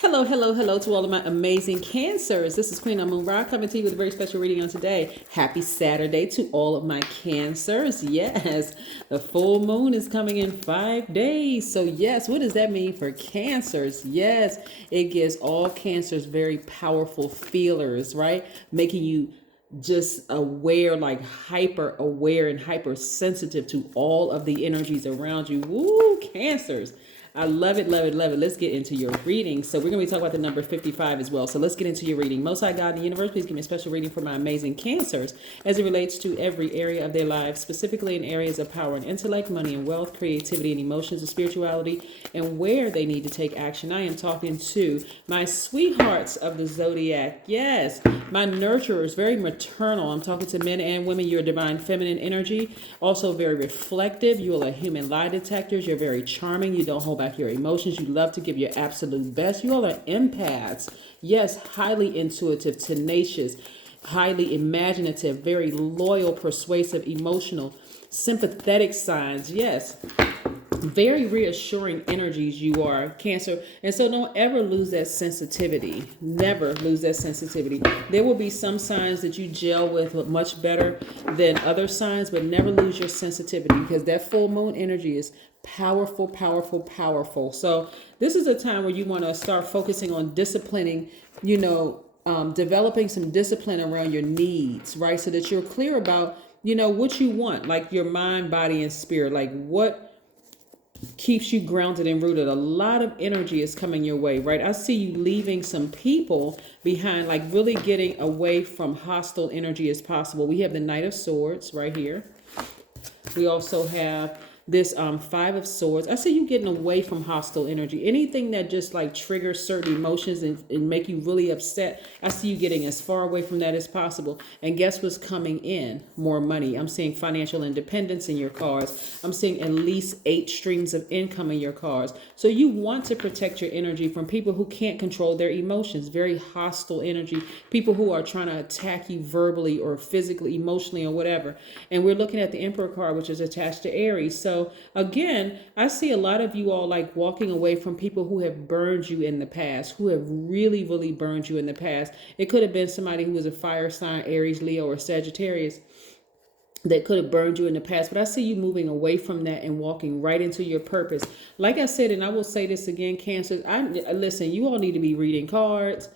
Hello, hello, hello to all of my amazing Cancers. This is Queen Amun Ra coming to you with a very special reading on today. Happy Saturday to all of my Cancers. Yes, the full moon is coming in 5 days. So yes, what does that mean for Cancers? Yes, it gives all Cancers very powerful feelers, right? Making you just aware, like hyper aware and hypersensitive to all of the energies around you. Woo, Cancers. I love it, love it, love it. Let's get into your reading. So we're going to be talking about the number 55 as well. So let's get into your reading. Most High God in the universe, please give me a special reading for my amazing Cancers as it relates to every area of their lives, specifically in areas of power and intellect, money and wealth, creativity and emotions and spirituality, and where they need to take action. I am talking to my sweethearts of the Zodiac. Yes, my nurturers, very maternal. I'm talking to men and women. You're divine feminine energy, also very reflective. You are human lie detectors. You're very charming. You don't hold back your emotions. You love to give your absolute best. You all are empaths. Yes, highly intuitive, tenacious, highly imaginative, very loyal, persuasive, emotional, sympathetic signs. Yes, very reassuring energies you are, Cancer. And so don't ever lose that sensitivity. Never lose that sensitivity. There will be some signs that you gel with much better than other signs, but never lose your sensitivity, because that full moon energy is powerful, powerful, powerful. So this is a time where you want to start focusing on disciplining, developing some discipline around your needs, right? So that you're clear about, what you want, like your mind, body, and spirit, like what keeps you grounded and rooted. A lot of energy is coming your way, right? I see you leaving some people behind, like really getting away from hostile energy as possible. We have the Knight of Swords right here. We also have this Five of Swords. I see you getting away from hostile energy. Anything that just like triggers certain emotions and make you really upset, I see you getting as far away from that as possible. And guess what's coming in? More money. I'm seeing financial independence in your cards. I'm seeing at least 8 streams of income in your cards. So you want to protect your energy from people who can't control their emotions. Very hostile energy. People who are trying to attack you verbally or physically, emotionally, or whatever. And we're looking at the Emperor card, which is attached to Aries. So again, I see a lot of you all like walking away from people who have burned you in the past, who have really, really burned you in the past. It could have been somebody who was a fire sign, Aries, Leo, or Sagittarius, that could have burned you in the past. But I see you moving away from that and walking right into your purpose. Like I said, and I will say this again, Cancer, listen, you all need to be reading cards,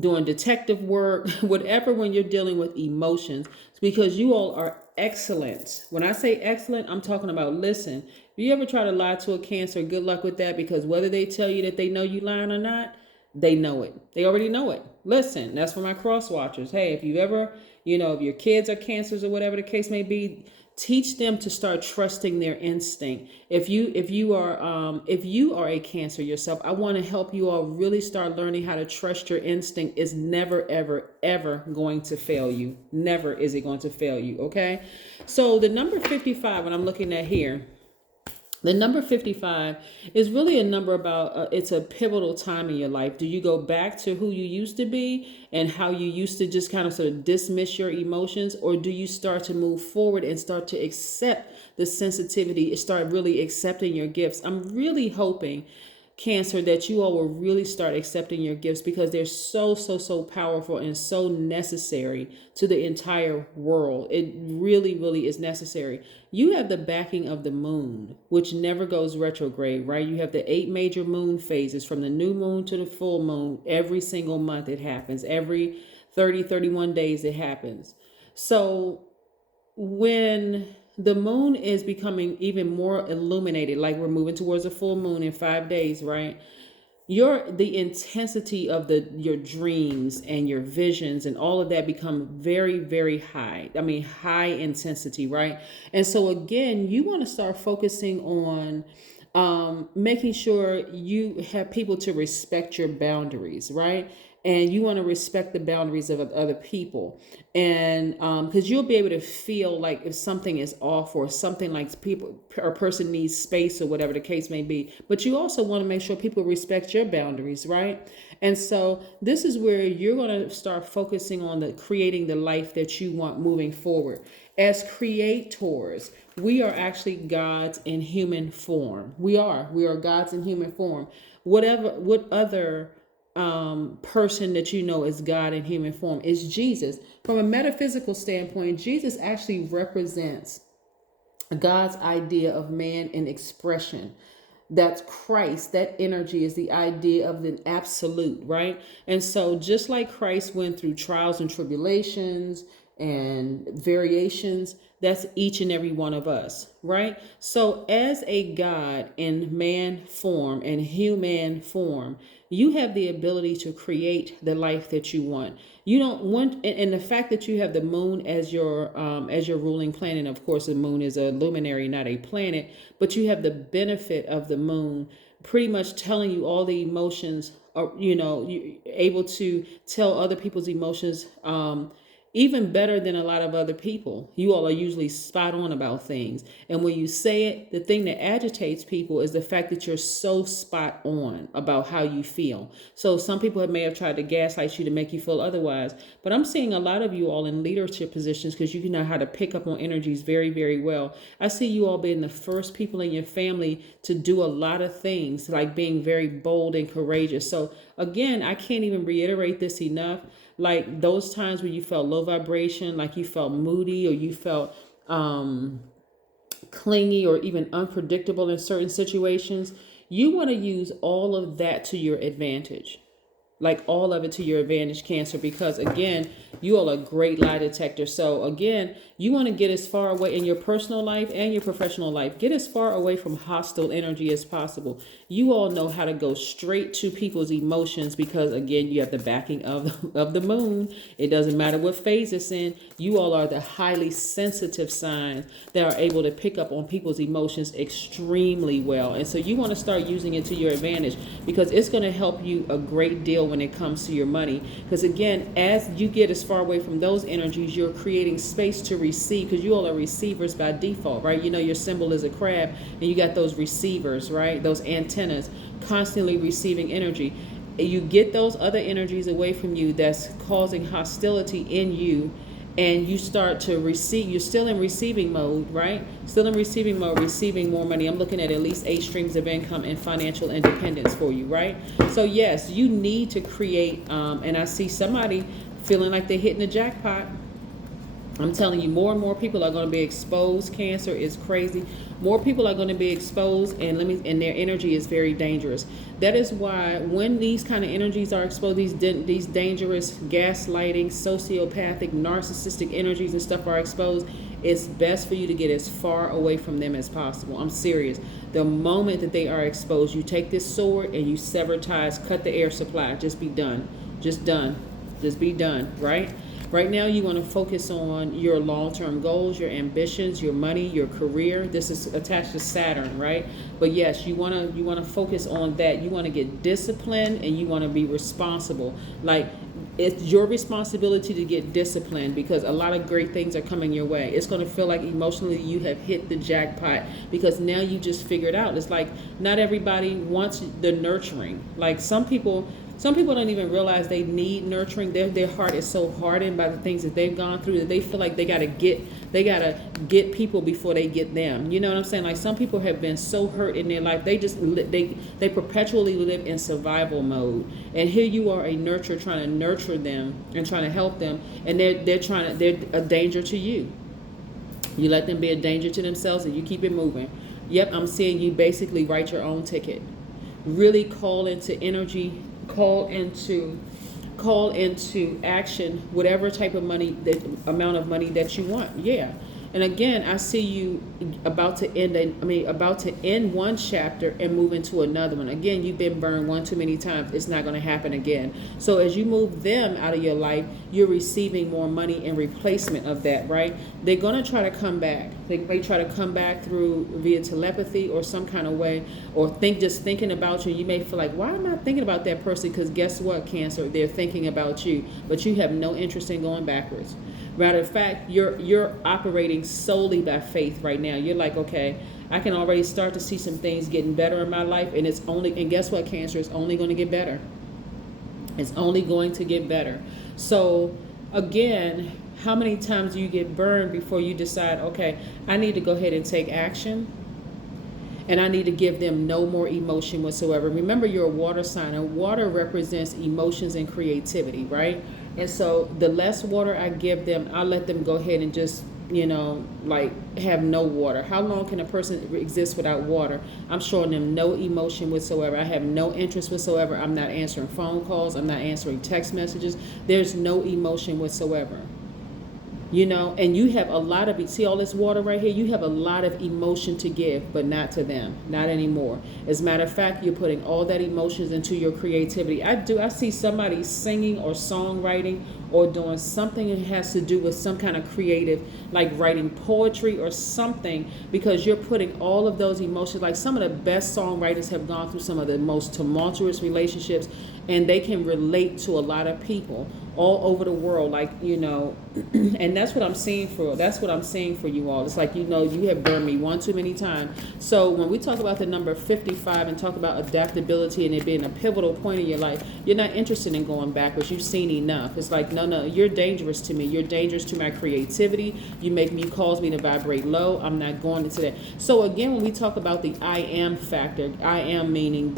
doing detective work, whatever, when you're dealing with emotions, because you all are excellent. When I say excellent, I'm talking about, listen, if you ever try to lie to a Cancer, good luck with that, because whether they tell you that they know you lying or not, they know it. They already know it. Listen, that's for my cross watchers. Hey, if you ever, if your kids are Cancers or whatever the case may be, teach them to start trusting their instinct. If you are a Cancer yourself, I want to help you all really start learning how to trust your instinct. Is never, ever, ever going to fail you. Never is it going to fail you. Okay. So the number 55, when I'm looking at here, the number 55 is really a number about, it's a pivotal time in your life. Do you go back to who you used to be and how you used to just kind of sort of dismiss your emotions? Or do you start to move forward and start to accept the sensitivity, start really accepting your gifts? I'm really hoping, Cancer, that you all will really start accepting your gifts, because they're so, so, so powerful and so necessary to the entire world. It really, really is necessary. You have the backing of the moon, which never goes retrograde, right? You have the 8 major moon phases from the new moon to the full moon. Every single month it happens. Every 30, 31 days it happens. So when the moon is becoming even more illuminated, like we're moving towards a full moon in 5 days, right? The intensity of your dreams and your visions and all of that become very, very high. I mean, high intensity, right? And so again, you want to start focusing on making sure you have people to respect your boundaries, right? and you want to respect the boundaries of other people. And because you'll be able to feel like if something is off, or something like people or person needs space, or whatever the case may be. But you also want to make sure people respect your boundaries, right? And so this is where you're going to start focusing on the creating the life that you want moving forward. As creators, we are actually gods in human form. We are gods in human form. What other person that you know is God in human form is Jesus. From a metaphysical standpoint, Jesus actually represents God's idea of man in expression. That's Christ. That energy is the idea of the absolute, right? And so just like Christ went through trials and tribulations and variations, that's each and every one of us, right? So as a God in man form and human form, you have the ability to create the life that you want. You don't want, and the fact that you have the moon as your ruling planet, and of course the moon is a luminary, not a planet, but you have the benefit of the moon pretty much telling you all the emotions, you're able to tell other people's emotions even better than a lot of other people. You all are usually spot on about things. And when you say it, the thing that agitates people is the fact that you're so spot on about how you feel. So some people may have tried to gaslight you to make you feel otherwise. But I'm seeing a lot of you all in leadership positions because you know how to pick up on energies very, very well. I see you all being the first people in your family to do a lot of things, like being very bold and courageous. So again, I can't even reiterate this enough. Like those times when you felt low vibration, like you felt moody, or you felt clingy, or even unpredictable in certain situations, you want to use all of that to your advantage. Like all of it to your advantage, Cancer, because again, you are a great lie detector. So again, you want to get as far away in your personal life and your professional life. Get as far away from hostile energy as possible. You all know how to go straight to people's emotions because again, you have the backing of the moon. It doesn't matter what phase it's in. You all are the highly sensitive signs that are able to pick up on people's emotions extremely well. And so you want to start using it to your advantage because it's going to help you a great deal when it comes to your money. Because again, as you get as far away from those energies, you're creating space to receive, because you all are receivers by default, right? You know, your symbol is a crab and you got those receivers, right? Those antennas constantly receiving energy. You get those other energies away from you that's causing hostility in you, and you start to receive. You're still in receiving mode, right? Still in receiving mode, receiving more money. I'm looking at least 8 streams of income and financial independence for you, right? So yes, you need to create, and I see somebody feeling like they're hitting the jackpot. I'm telling you, more and more people are going to be exposed. Cancer is crazy. More people are going to be exposed, and their energy is very dangerous. That is why when these kind of energies are exposed, these dangerous gaslighting, sociopathic, narcissistic energies and stuff are exposed, it's best for you to get as far away from them as possible. I'm serious. The moment that they are exposed, you take this sword and you sever ties, cut the air supply. Just be done. Just done. Just be done, right? Right now, you want to focus on your long-term goals, your ambitions, your money, your career. This is attached to Saturn, right? But yes, you want to focus on that. You want to get disciplined and you want to be responsible. Like, it's your responsibility to get disciplined because a lot of great things are coming your way. It's going to feel like emotionally you have hit the jackpot because now you just figured out. It's like not everybody wants the nurturing. Like some people don't even realize they need nurturing. Their heart is so hardened by the things that they've gone through that they feel like they gotta get people before they get them. You know what I'm saying? Like some people have been so hurt in their life, they perpetually live in survival mode. And here you are, a nurturer, trying to nurture them and trying to help them, and they're a danger to you. You let them be a danger to themselves, and you keep it moving. Yep, I'm seeing you basically write your own ticket. Really call into energy. Call into action whatever type of money, that amount of money that you want. Yeah, And again, I see you about to about to end one chapter and move into another one. Again, you've been burned one too many times. It's not going to happen again. So as you move them out of your life, you're receiving more money in replacement of that, right? They're going to try to come back. They may try to come back through via telepathy or some kind of way, or just thinking about you. You may feel like, why am I thinking about that person? Because guess what, Cancer? They're thinking about you, but you have no interest in going backwards. Matter of fact, you're operating solely by faith right now. You're like, okay, I can already start to see some things getting better in my life, and guess what, Cancer? It's only going to get better. It's only going to get better. So again, how many times do you get burned before you decide, okay, I need to go ahead and take action, and I need to give them no more emotion whatsoever? Remember, you're a water sign, and water represents emotions and creativity, right? And so the less water I give them, I'll let them go ahead and just, like have no water. How long can a person exist without water? I'm showing them no emotion whatsoever. I have no interest whatsoever. I'm not answering phone calls. I'm not answering text messages. There's no emotion whatsoever. And you have a lot of, see all this water right here? You have a lot of emotion to give, but not to them, not anymore. As a matter of fact, you're putting all that emotions into your creativity. I see somebody singing or songwriting or doing something that has to do with some kind of creative, like writing poetry or something, because you're putting all of those emotions. Like some of the best songwriters have gone through some of the most tumultuous relationships, and they can relate to a lot of people all over the world, and that's what I'm seeing for you all. It's like, you have burned me one too many times. So when we talk about the number 55 and talk about adaptability and it being a pivotal point in your life, you're not interested in going backwards. You've seen enough. It's like, no, you're dangerous to me. You're dangerous to my creativity. You cause me to vibrate low. I'm not going into that. So again, when we talk about the I am factor, I am meaning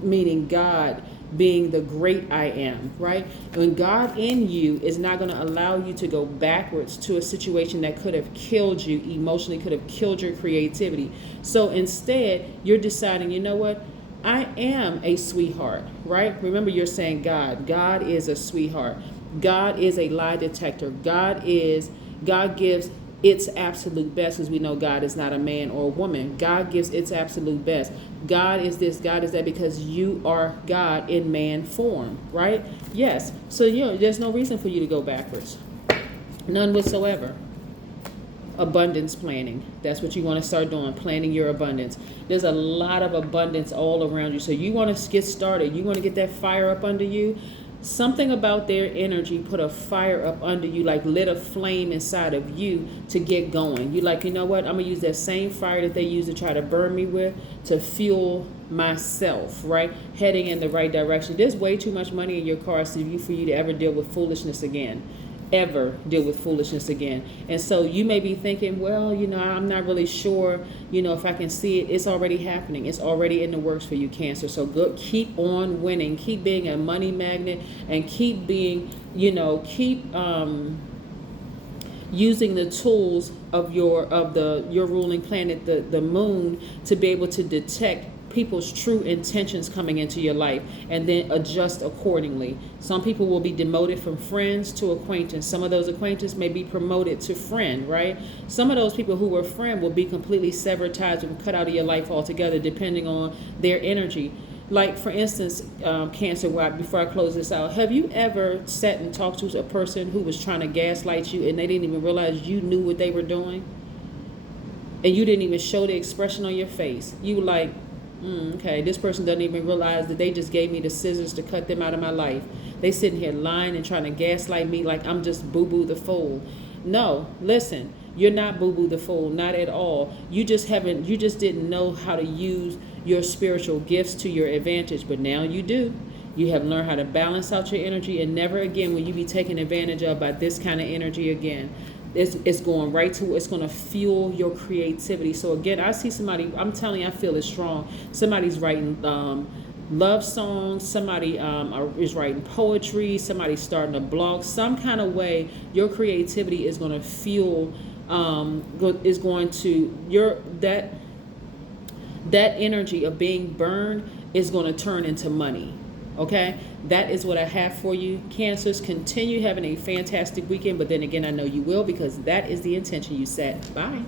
meaning God being the great I am, right? When God in you is not going to allow you to go backwards to a situation that could have killed you emotionally, could have killed your creativity. So instead, you're deciding, you know what? I am a sweetheart, right? Remember, you're saying God is a sweetheart. God is a lie detector. God gives its absolute best, as we know God is not a man or a woman. God gives its absolute best. God is this, God is that, because you are God in man form, right? Yes. So, there's no reason for you to go backwards. None whatsoever. Abundance planning. That's what you want to start doing, planning your abundance. There's a lot of abundance all around you. So you want to get started. You want to get that fire up under you. Something about their energy put a fire up under you, like lit a flame inside of you to get going. You like, you know what? I'm going to use that same fire that they use to try to burn me with to fuel myself, right? Heading in the right direction. There's way too much money in your car for you to ever deal with foolishness again. And so you may be thinking, well, I'm not really sure, if I can see it. It's already happening. It's already in the works for you, Cancer. So keep on winning, keep being a money magnet, and keep being, using the tools of your ruling planet, the moon, to be able to detect people's true intentions coming into your life, and then adjust accordingly. Some people will be demoted from friends to acquaintance. Some of those acquaintances may be promoted to friend, right? Some of those people who were friend will be completely severed ties and cut out of your life altogether, depending on their energy. Like, for instance, Cancer, before I close this out, have you ever sat and talked to a person who was trying to gaslight you and they didn't even realize you knew what they were doing? And you didn't even show the expression on your face. You were like, okay, this person doesn't even realize that they just gave me the scissors to cut them out of my life. They sitting here lying and trying to gaslight me like I'm just boo-boo the fool. No, listen, you're not boo-boo the fool, not at all. You just didn't know how to use your spiritual gifts to your advantage, but now you do. You have learned how to balance out your energy, and never again will you be taken advantage of by this kind of energy again. It's going right to, it's going to fuel your creativity. So again, I see somebody, I'm telling you, I feel it strong. Somebody's writing love songs, somebody is writing poetry, somebody's starting a blog. Some kind of way your creativity is going to fuel, that energy of being burned is going to turn into money. Okay, that is what I have for you. Cancers, continue having a fantastic weekend, but then again, I know you will, because that is the intention you set. Bye.